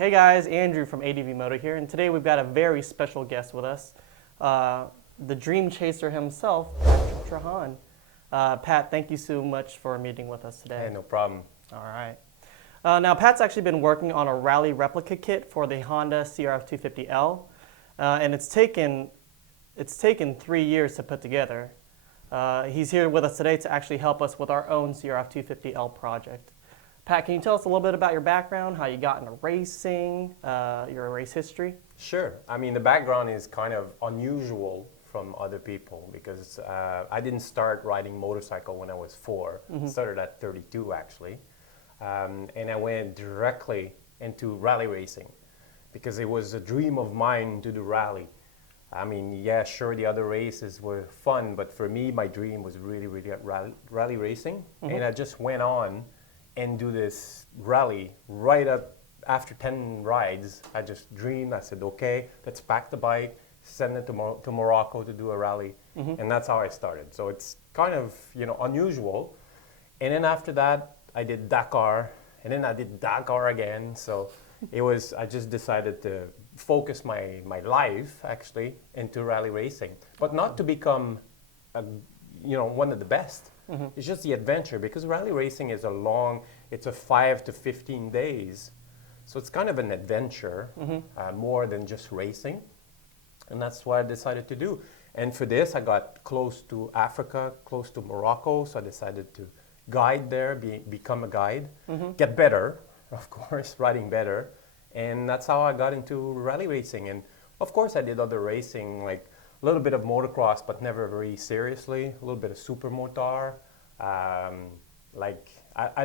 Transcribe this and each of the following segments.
Hey guys, Andrew from ADVMoto here, and today we've got a very special guest with us, the dream chaser himself, Patrick Trahan. Pat, thank you so much for meeting with us today. Hey, no problem. All right. Now, Pat's actually been working on a rally replica kit for the Honda CRF250L, and it's taken 3 years to put together. He's here with us today to actually help us with our own CRF250L project. Pat, can you tell us a little bit about your background, how you got into racing, your race history? Sure. I mean, the background is kind of unusual from other people because I didn't start riding motorcycle when I was 4. Started at 32 actually. And I went directly into rally racing because it was a dream of mine to do rally. I mean, yeah, sure, the other races were fun, but for me, my dream was really rally racing. And I just went on and do this rally right up after 10 rides. I just dreamed, I said, okay, let's pack the bike, send it to Morocco to do a rally. And that's how I started. So it's kind of, unusual. And then after that, I did Dakar, and then I did Dakar again. So I just decided to focus my life actually into rally racing, but not to become one of the best. It's just the adventure, because rally racing is it's a 5 to 15 days. So it's kind of an adventure, more than just racing. And that's what I decided to do. And for this, I got close to Africa, close to Morocco. So I decided to guide there, become a guide, get better, of course, riding better. And that's how I got into rally racing. And of course, I did other racing, like a little bit of motocross, but never very seriously. A little bit of supermotar. I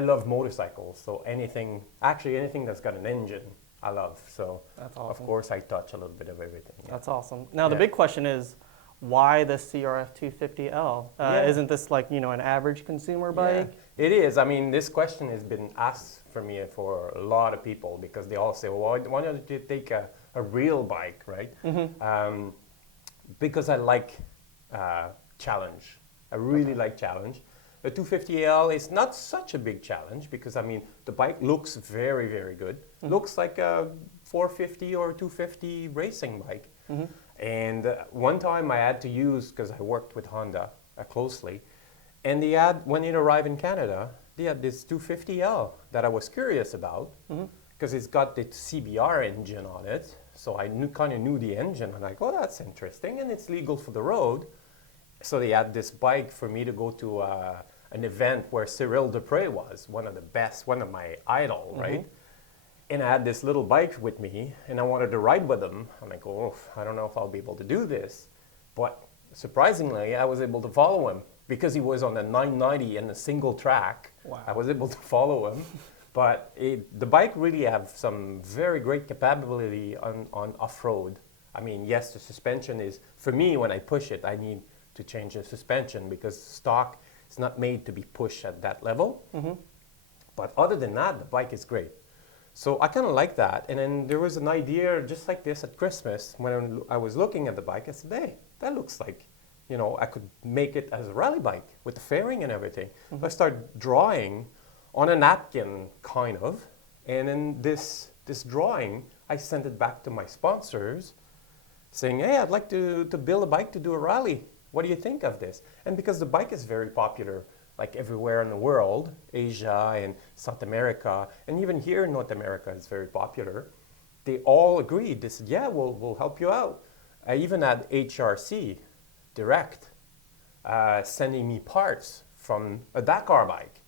love motorcycles, so anything that's got an engine, I love. So That's awesome. Of course, I touch a little bit of everything. Yeah. That's awesome. Now, the big question is, why the CRF250L? Isn't this like, an average consumer bike? Yeah, it is. I mean, this question has been asked for me for a lot of people, because they all say, well, why don't you take a real bike, right? Because I like challenge. I really like challenge. The 250L is not such a big challenge because, I mean, the bike looks very, very good. Looks like a 450 or 250 racing bike. And one time I had to use, because I worked with Honda closely, and when it arrived in Canada, they had this 250L that I was curious about, because it's got the CBR engine on it. So I kind of knew the engine. I'm like, oh, that's interesting, and it's legal for the road. So they had this bike for me to go to an event where Cyril Dupre was, one of my idol, right? And I had this little bike with me, and I wanted to ride with him. I'm like, oh, I don't know if I'll be able to do this. But surprisingly, I was able to follow him because he was on a 990 and a single track. Wow. I was able to follow him. But the bike really have some very great capability on off-road. I mean, yes, the suspension is, for me, when I push it, I need to change the suspension because stock is not made to be pushed at that level. But other than that, the bike is great. So I kind of like that. And then there was an idea just like this at Christmas when I was looking at the bike. I said, hey, that looks like, I could make it as a rally bike with the fairing and everything. So I started drawing on a napkin, kind of. And then this drawing, I sent it back to my sponsors saying, hey, I'd like to build a bike to do a rally. What do you think of this? And because the bike is very popular, like everywhere in the world, Asia and South America, and even here in North America, it's very popular. They all agreed. They said, yeah, we'll help you out. I even had HRC Direct sending me parts from a Dakar bike.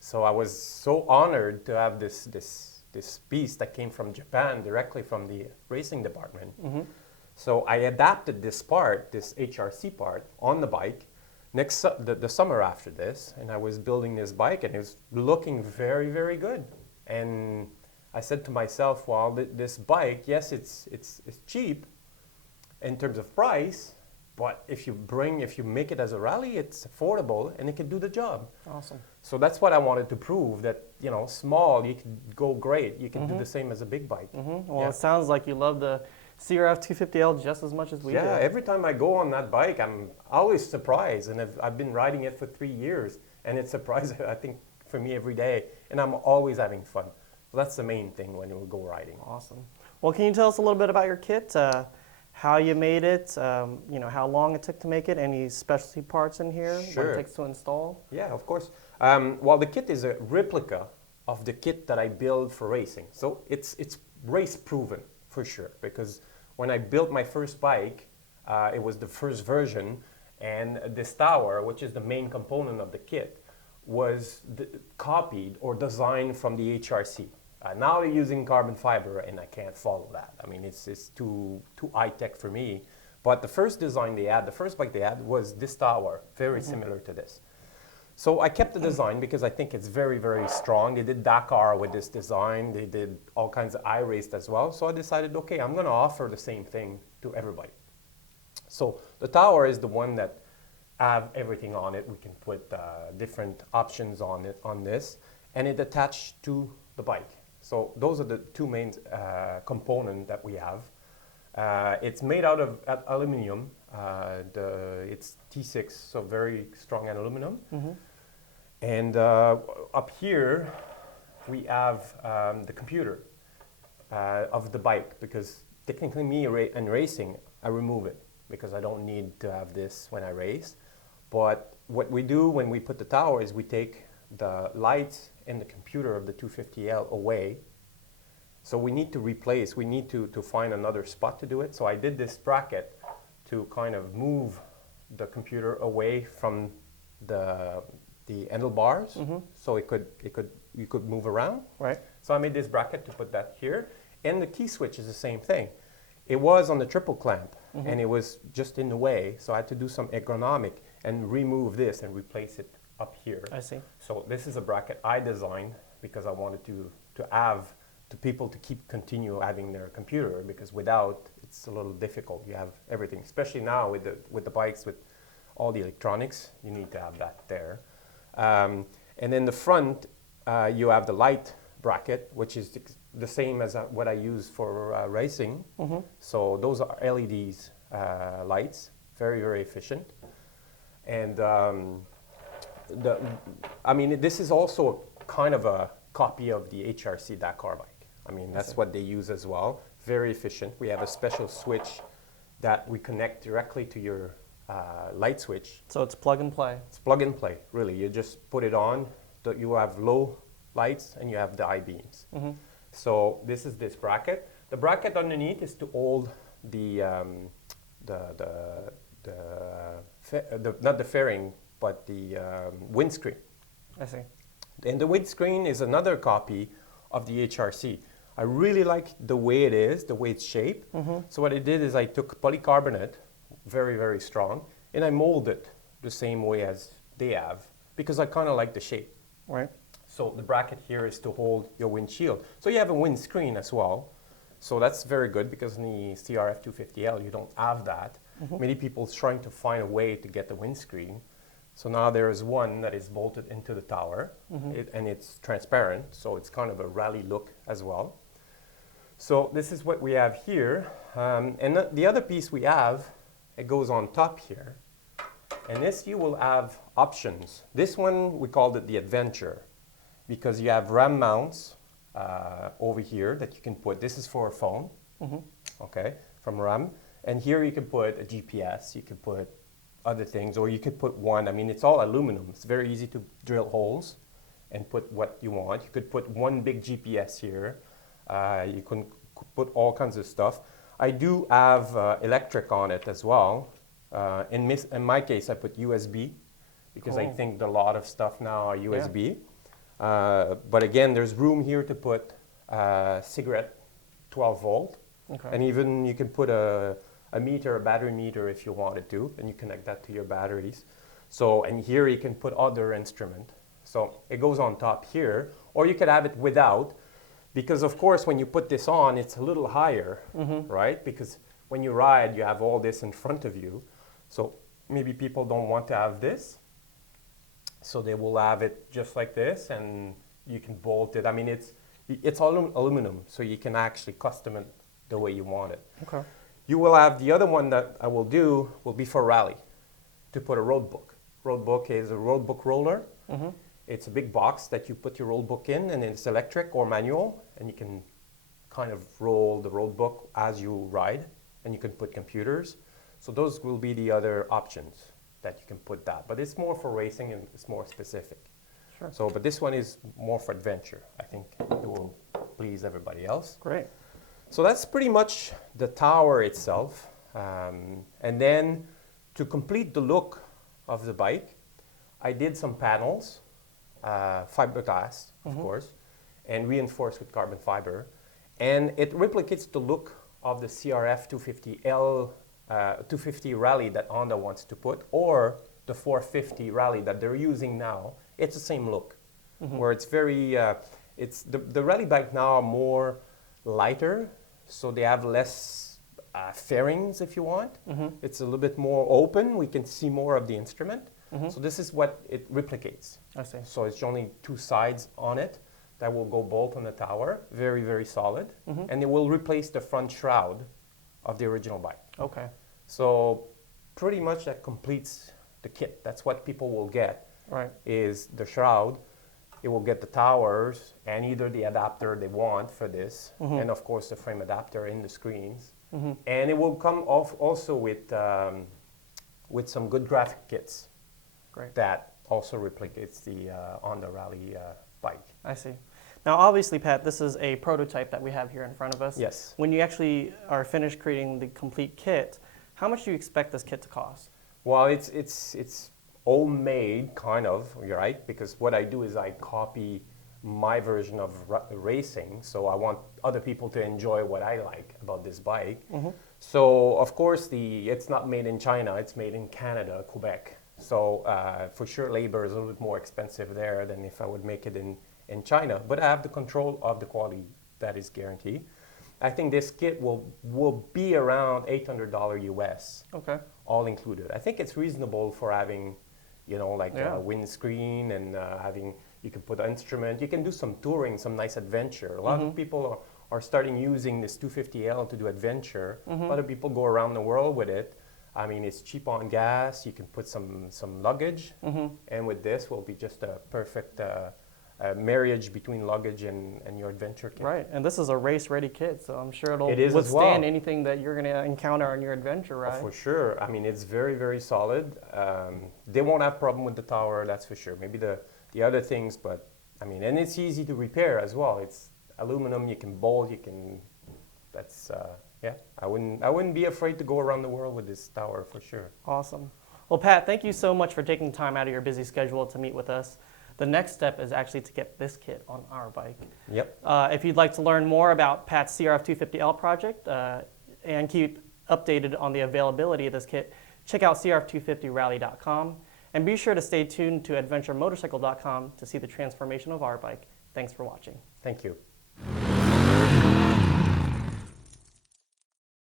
So I was so honored to have this piece that came from Japan, directly from the racing department. So I adapted this part, this HRC part, on the bike the summer after this, and I was building this bike, and it was looking very, very good. And I said to myself, well, this bike, yes, it's cheap in terms of price, but if you make it as a rally, it's affordable and it can do the job. Awesome. So that's what I wanted to prove, that small, you can go great. You can do the same as a big bike. Well, It sounds like you love the CRF250L just as much as we do. Yeah, every time I go on that bike, I'm always surprised. And I've been riding it for 3 years, and it's surprising, I think, for me every day. And I'm always having fun. So that's the main thing when we go riding. Awesome. Well, can you tell us a little bit about your kit? How you made it? How long it took to make it? Any specialty parts in here? What Sure. it takes to install? Yeah, of course. Well, the kit is a replica of the kit that I build for racing. So it's race proven for sure, because when I built my first bike, it was the first version, and this tower, which is the main component of the kit, was copied or designed from the HRC. Now they're using carbon fiber, and I can't follow that. I mean, it's too high-tech for me. But the first design they had, the first bike they had, was this tower, very similar to this. So I kept the design because I think it's very, very strong. They did Dakar with this design. They did all kinds of iRaced as well. So I decided, okay, I'm going to offer the same thing to everybody. So the tower is the one that have everything on it. We can put different options on it, on this, and it attached to the bike. So those are the two main components that we have. It's made out of aluminum. It's T6, so very strong aluminum. And up here, we have the computer of the bike, because technically me in racing, I remove it because I don't need to have this when I race. But what we do when we put the tower is we take the lights and the computer of the 250L away. So we need to replace, we need to find another spot to do it. So I did this bracket to kind of move the computer away from the handlebars, so you could move around. Right. So I made this bracket to put that here, and the key switch is the same thing. It was on the triple clamp, and it was just in the way, so I had to do some ergonomic and remove this and replace it up here. I see. So this is a bracket I designed because I wanted to have to people to continue having their computer, because without it's a little difficult. You have everything, especially now with the bikes with all the electronics. You need to have that there. And in the front, you have the light bracket, which is the same as what I use for racing. So those are LEDs lights, very, very efficient. And this is also kind of a copy of the HRC Dakar bike. I mean, that's what they use as well. Very efficient. We have a special switch that we connect directly to your light switch. So it's plug and play. It's plug and play, really. You just put it on. You have low lights and you have the I-beams. So this is this bracket. The bracket underneath is to hold not the fairing, but the windscreen. I see. And the windscreen is another copy of the HRC. I really like the way it is, the way it's shaped. So what I did is I took polycarbonate, very, very strong, and I molded it the same way as they have, because I kind of like the shape. Right. So the bracket here is to hold your windshield. So you have a windscreen as well. So that's very good, because in the CRF250L you don't have that. Many people trying to find a way to get the windscreen. So now there is one that is bolted into the tower, and it's transparent, so it's kind of a rally look as well. So this is what we have here. And the other piece we have, it goes on top here. And this you will have options. This one, we called it the Adventure, because you have RAM mounts over here that you can put. This is for a phone, okay, from RAM. And here you can put a GPS, you can put other things, or you could put one. I mean, it's all aluminum. It's very easy to drill holes and put what you want. You could put one big GPS here. You can put all kinds of stuff. I do have electric on it as well. In my case, I put USB, because I think a lot of stuff now are USB. But again, there's room here to put cigarette 12 volt. Okay. And even you can put a meter, a battery meter if you wanted to, and you connect that to your batteries. So, and here you can put other instrument. So it goes on top here, or you could have it without, because of course when you put this on, it's a little higher, right? Because when you ride, you have all this in front of you. So maybe people don't want to have this. So they will have it just like this, and you can bolt it. I mean, it's all aluminum, so you can actually custom it the way you want it. Okay. You will have the other one that I will be for rally, to put a road book. Road book is a road book roller, It's a big box that you put your road book in, and it's electric or manual, and you can kind of roll the road book as you ride, and you can put computers. So those will be the other options that you can put that. But it's more for racing and it's more specific. Sure. So, but this one is more for adventure. I think it will please everybody else. Great. So that's pretty much the tower itself. And then to complete the look of the bike, I did some panels, fiberglass, of course, and reinforced with carbon fiber. And it replicates the look of the CRF250L 250 Rally that Honda wants to put, or the 450 Rally that they're using now. It's the same look, where it's very, it's the rally bike now are more lighter, so they have less fairings, if you want. It's a little bit more open. We can see more of the instrument. So this is what it replicates. I see. So it's only two sides on it that will go bolt on the tower, very, very solid. And it will replace the front shroud of the original bike. Okay. So pretty much that completes the kit. That's what people will get, Right. is the shroud. It will get the towers and either the adapter they want for this, and of course the frame adapter in the screens. And it will come off also with some good graphic kits. Great. That also replicates the Honda Rally bike. I see. Now, obviously, Pat, this is a prototype that we have here in front of us. Yes. When you actually are finished creating the complete kit, how much do you expect this kit to cost? Well, it's homemade, kind of, right? Because what I do is I copy my version of racing, so I want other people to enjoy what I like about this bike. So, of course, it's not made in China, it's made in Canada, Quebec. So, for sure, labor is a little bit more expensive there than if I would make it in China. But I have the control of the quality that is guaranteed. I think this kit will be around $800 US. Okay. All included. I think it's reasonable for having, like a windscreen and you can put an instrument. You can do some touring, some nice adventure. A lot of people are starting using this 250L to do adventure. A lot of people go around the world with it. I mean, it's cheap on gas. You can put some luggage. And with this will be just a perfect marriage between luggage and your adventure kit. Right, and this is a race-ready kit, so I'm sure it'll It is as withstand well. anything that you're going to encounter on your adventure ride. For sure. I mean, it's very, very solid. They won't have problem with the tower, that's for sure. Maybe the other things, but I mean, and it's easy to repair as well. It's aluminum. You can bolt. You can. That's yeah. I wouldn't be afraid to go around the world with this tower for sure. Awesome. Well, Pat, thank you so much for taking time out of your busy schedule to meet with us. The next step is actually to get this kit on our bike. Yep. If you'd like to learn more about Pat's CRF250L project and keep updated on the availability of this kit, check out crf250rally.com and be sure to stay tuned to adventuremotorcycle.com to see the transformation of our bike. Thanks for watching. Thank you.